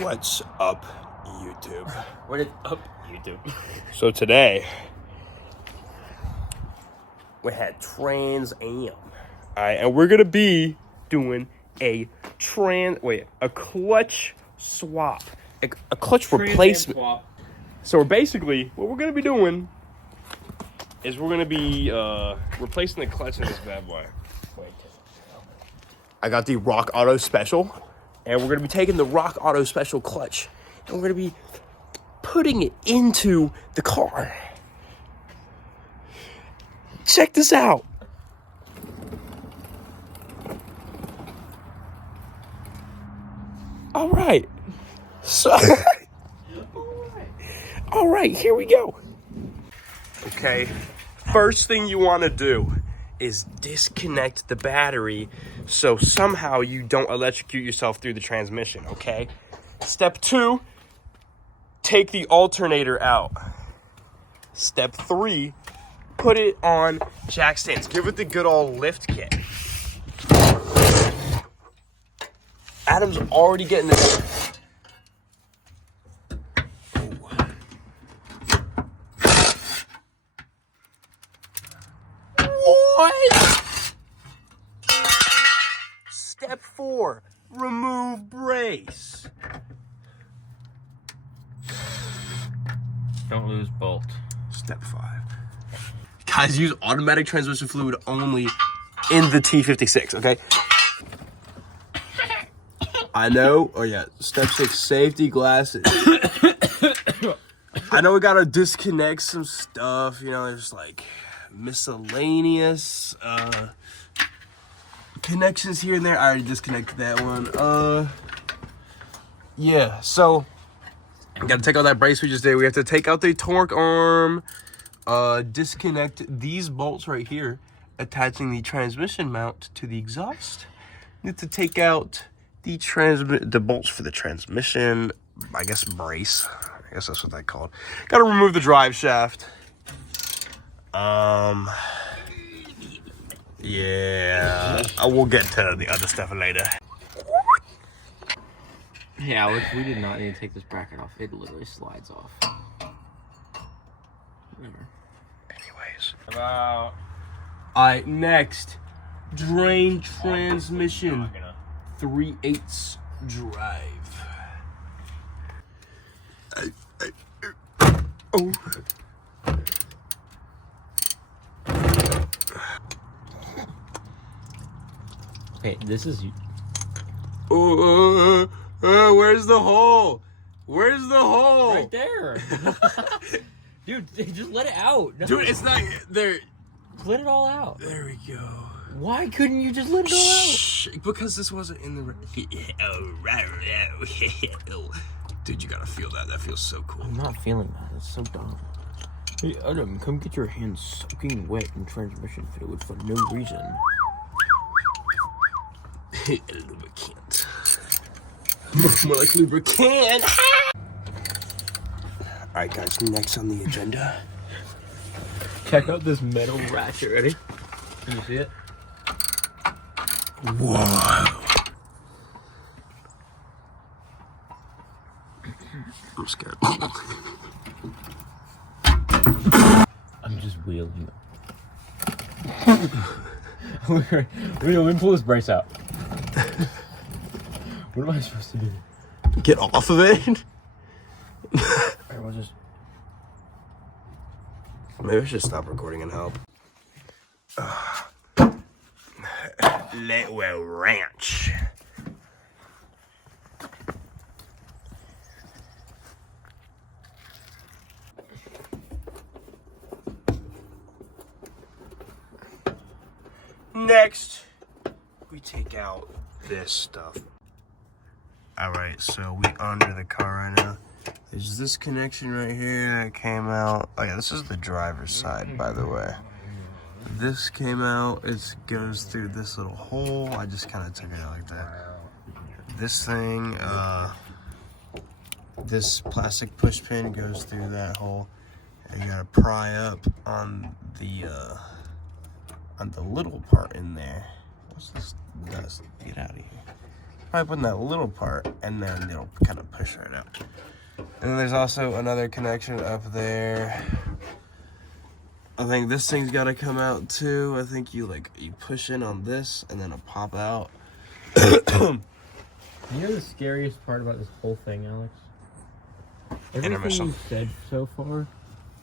What's up, YouTube? What is up, YouTube? So today, we had Trans Am. Alright, and we're gonna be doing a clutch swap. A clutch replacement. Swap. So we're basically, what we're gonna be doing is we're gonna be replacing the clutch in this bad boy. Wait. I got the Rock Auto Special, and we're gonna be taking the Rock Auto Special clutch, and we're gonna be putting it into the car. Check this out. All right. So, all right, here we go. Okay, first thing you want to do is disconnect the battery so somehow you don't electrocute yourself through the transmission, okay? Step 2, take the alternator out. Step 3, put it on jack stands. Give it the good old lift kit. Adam's already getting this. What? Step 4, remove brace. Don't lose bolt. Step 5. Guys, use automatic transmission fluid only in the T56, okay? I know. Oh, yeah. Step 6, safety glasses. I know we gotta disconnect some stuff. You know, there's like miscellaneous connections here and there. I already disconnected that one. Yeah, so we gotta take out that brace we just did. We have to take out the torque arm, disconnect these bolts right here, attaching the transmission mount to the exhaust. Need to take out the bolts for the transmission, I guess brace. I guess that's what they called. Gotta remove the drive shaft. Yeah, I will get to the other stuff later. Hey Alex, we did not need to take this bracket off. It literally slides off. Whatever. Anyways. Alright, next. Drain transmission. 3/8 drive. Oh. Hey, this is... Where's the hole? Where's the hole? Right there. Dude, just let it out. No. Dude, it's not there. Let it all out. There we go. Why couldn't you just let it all out? Shh, because this wasn't in the... Dude, you gotta feel that. That feels so cool. I'm not feeling that. It's so dumb. Hey, Adam, come get your hands soaking wet in transmission fluid for no reason. Lubricant. More like lubricant. Alright, guys, next on the agenda. Check out this metal ratchet. Ready? Can you see it? Whoa. I'm scared. I'm just wheeling. Let me pull this brace out. What am I supposed to do? Get off of it? Alright, we'll just... Maybe I should stop recording and help. Litwell Ranch. Next, we take out this stuff. Alright, so we under the car right now. There's this connection right here that came out. Oh yeah, this is the driver's side, by the way. This came out, it goes through this little hole. I just kind of took it out like that. This thing, this plastic push pin goes through that hole. And you gotta pry up on the little part in there. What's this dust? Get out of here. pipe in that little part, and then it'll kind of push right out. And then there's also another connection up there. I think this thing's got to come out too. I think you push in on this, and then it'll pop out. You know the scariest part about this whole thing, Alex? Everything you've said so far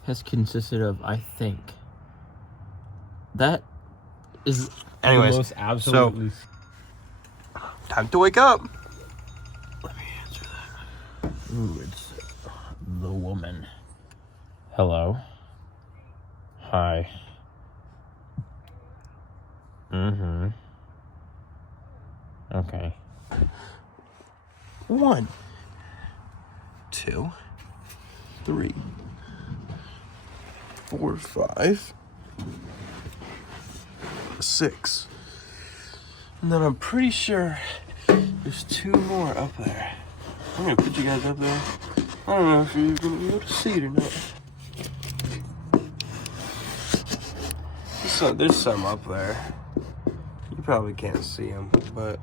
has consisted of, I think. That is the most absolutely... So, time to wake up. Let me answer that. Ooh, it's the woman. Hello. Hi. Mm-hmm. Okay. 1, 2, 3, 4, 5, 6. And then I'm pretty sure there's 2 more up there. I'm gonna put you guys up there. I don't know if you're gonna be able to see it or not. There's some up there. You probably can't see them, but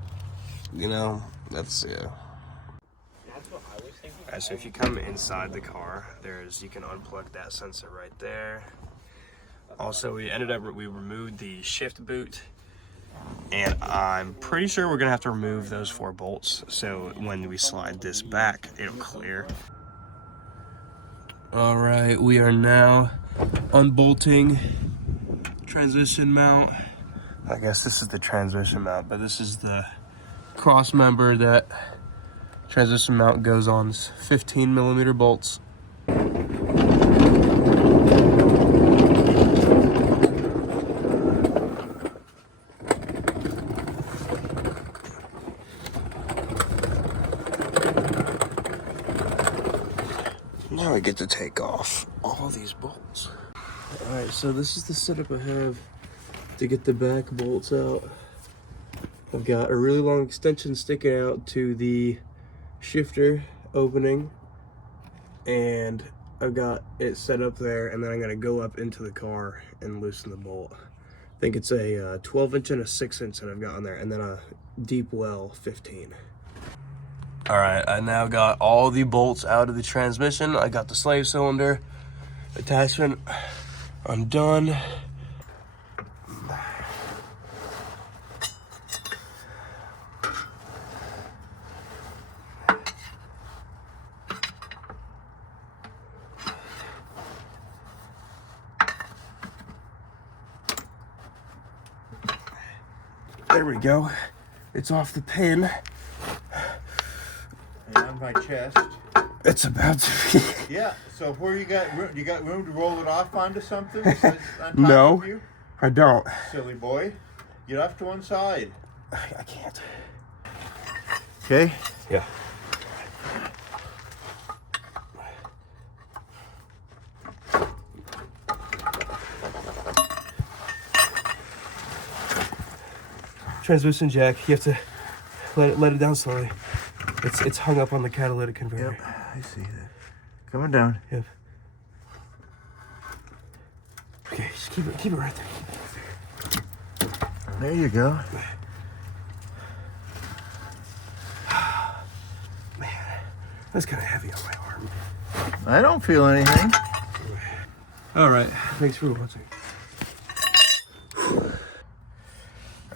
you know, that's That's what I was thinking. Alright, so if you come inside the car, you can unplug that sensor right there. Also, we removed the shift boot, and I'm pretty sure we're gonna have to remove those 4 bolts, so when we slide this back, it'll clear. Alright, we are now unbolting transmission mount. I guess this is the transmission mount, but this is the cross member that transmission mount goes on. It's 15mm bolts. Now I get to take off all these bolts. Alright, so this is the setup I have to get the back bolts out. I've got a really long extension sticking out to the shifter opening, and I've got it set up there, and then I'm gonna go up into the car and loosen the bolt. I think it's a 12-inch and a 6-inch that I've got on there, and then a deep well 15. Alright, I now got all the bolts out of the transmission. I got the slave cylinder attachment undone. There we go. It's off the pin. And on my chest. It's about to be. Yeah. So where you got room to roll it off onto something? Besides on top No, of you? I don't. Silly boy. Get off to one side. I can't. Okay. Yeah. Transmission jack, you have to let it down slowly. It's hung up on the catalytic converter. Yep. I see that. Coming down. Yep. Okay, just keep it right there. There you go. Man, that's kind of heavy on my arm. I don't feel anything. All right, thanks for watching.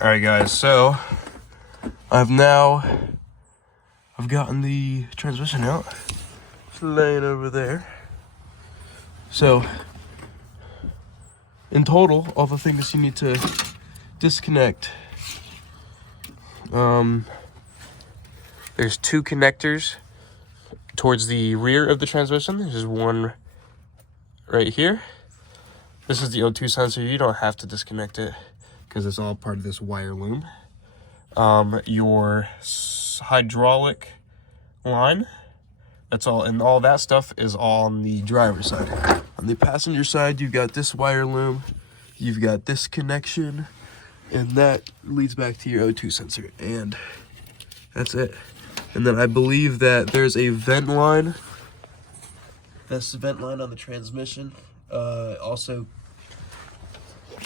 All right, guys, so I've gotten the transmission out. It's laying over there. So, in total, all the things you need to disconnect. There's 2 connectors towards the rear of the transmission. There's one right here. This is the O2 sensor. You don't have to disconnect it because it's all part of this wire loom. Your hydraulic line, that's all, and all that stuff is all on the driver's side. On the passenger side, you've got this wire loom, you've got this connection, and that leads back to your O2 sensor, and that's it. And then I believe that there's a vent line. That's the vent line on the transmission. Also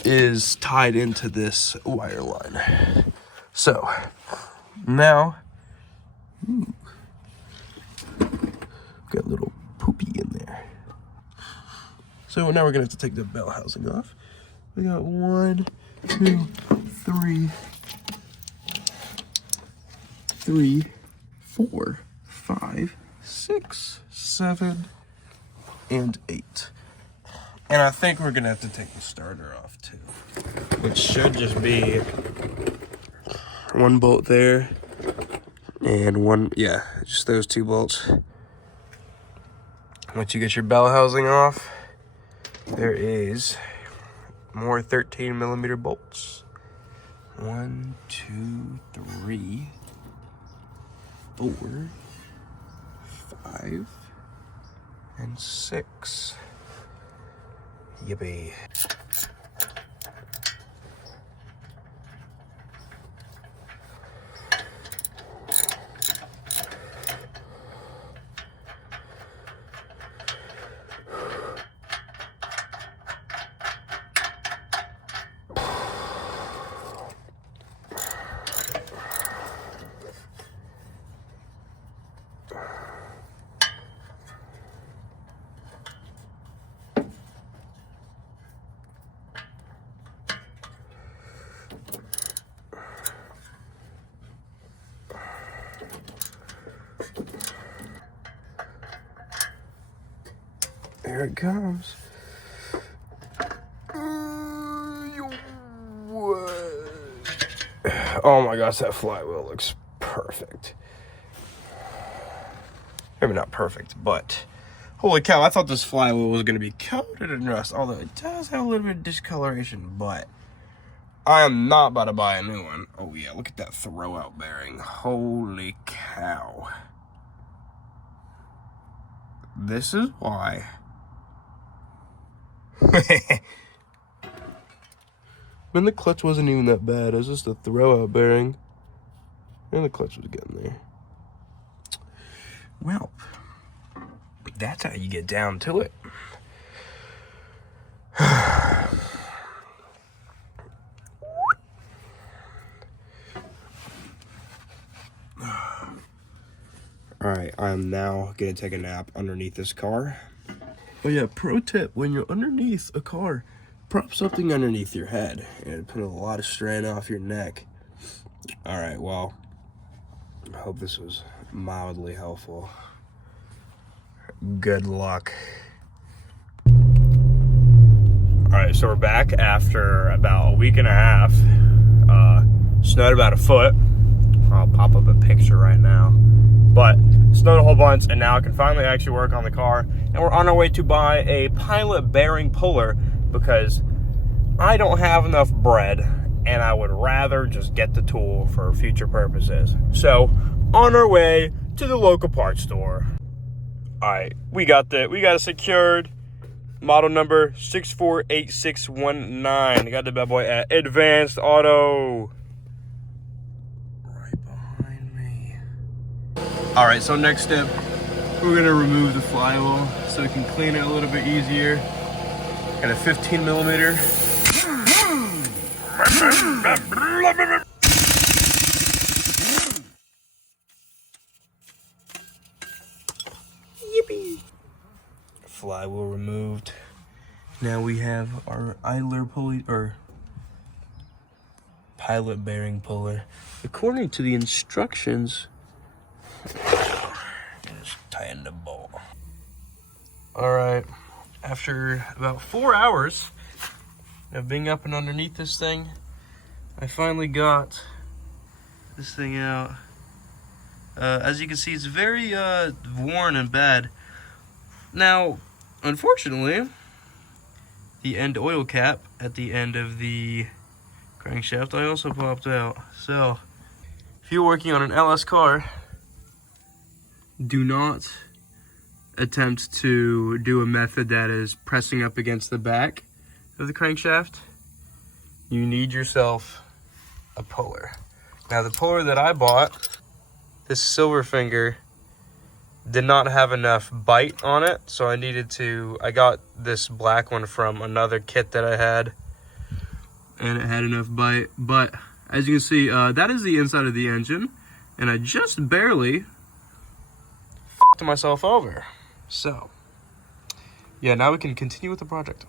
is tied into this wire line. So now Ooh. Got a little poopy in there. So now we're gonna have to take the bell housing off. We got 1, 2, 3, 4, 5, 6, 7, and 8. And I think we're gonna have to take the starter off too, which should just be 1 bolt there and 1, yeah, just those 2 bolts. Once you get your bell housing off, there is more 13mm bolts. 1, 2, 3, 4, 5, and 6. Yippee. There it comes. Oh my gosh, that flywheel looks perfect. Maybe not perfect, but holy cow, I thought this flywheel was going to be coated in rust, although it does have a little bit of discoloration, but I am not about to buy a new one. Oh yeah, look at that throwout bearing. Holy cow. This is why. Man, the clutch wasn't even that bad. It was just a throwout bearing. And the clutch was getting there. Well, that's how you get down to it. Alright, I'm now gonna take a nap underneath this car. Oh yeah, pro tip, when you're underneath a car, prop something underneath your head and put a lot of strain off your neck. Alright, well, I hope this was mildly helpful. Good luck. Alright, so we're back after about a week and a half. Snowed about a foot. I'll pop up a picture right now. But snowed a whole bunch, and now I can finally actually work on the car. And we're on our way to buy a pilot bearing puller because I don't have enough bread, and I would rather just get the tool for future purposes. So, on our way to the local parts store. Alright, we got it secured. Model number 648619. Got the bad boy at Advanced Auto. Right behind me. Alright, so next step, we're gonna remove the flywheel so we can clean it a little bit easier. Got a 15mm. Yippee! Flywheel removed. Now we have our idler pulley, or pilot bearing puller. According to the instructions, just tighten the bolt. Alright, after about 4 hours of being up and underneath this thing, I finally got this thing out. As you can see, it's very worn and bad. Now, unfortunately, the end oil cap at the end of the crankshaft I also popped out. So, if you're working on an LS car, do not attempt to do a method that is pressing up against the back of the crankshaft. You need yourself a puller. Now, the puller that I bought, this silver finger, did not have enough bite on it, so I got this black one from another kit that I had, and it had enough bite. But as you can see, that is the inside of the engine, and I just barely to myself over. So, yeah, now we can continue with the project.